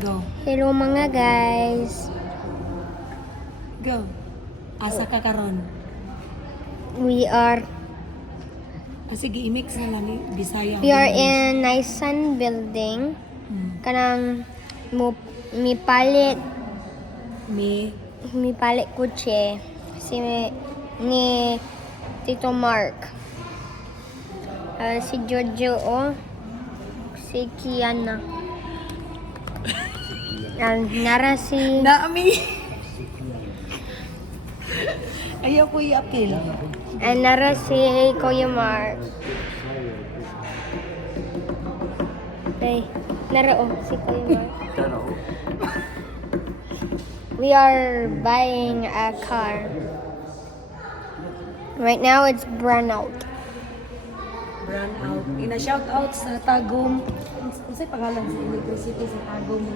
Go. Hello mga guys. Go. Asa ka karon? We are Sige, i-mix na lang Bisaya. in Nisan building. Kanang mi palit kutse si ni Tito Mark. Si Jojo si Kiana. Nara si Naami. Ayaw ko i-appeal. nara si Kuya Mark. Hey, nara si Kuya Mark. We are buying a car. Right now it's brand out. Brand out. Ina-shout out sa Tagum. Unsay pangalan sa electricity sa Tagum?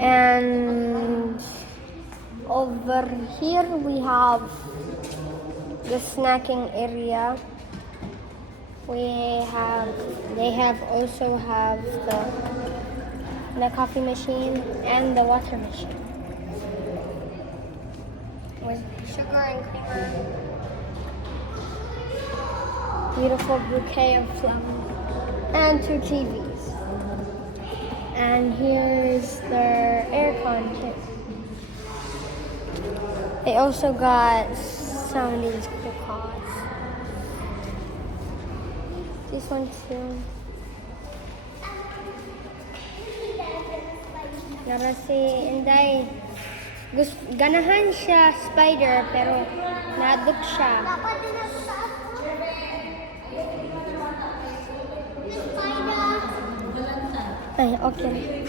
And over here we have the snacking area. They also have the coffee machine and the water machine with sugar and creamer. Beautiful bouquet of flowers and 2 TVs. And here's their aircon too. They also got some of these cool cars. This one too. Nara si Inday. Ganahan siya spider pero nadok siya. Ay, okay.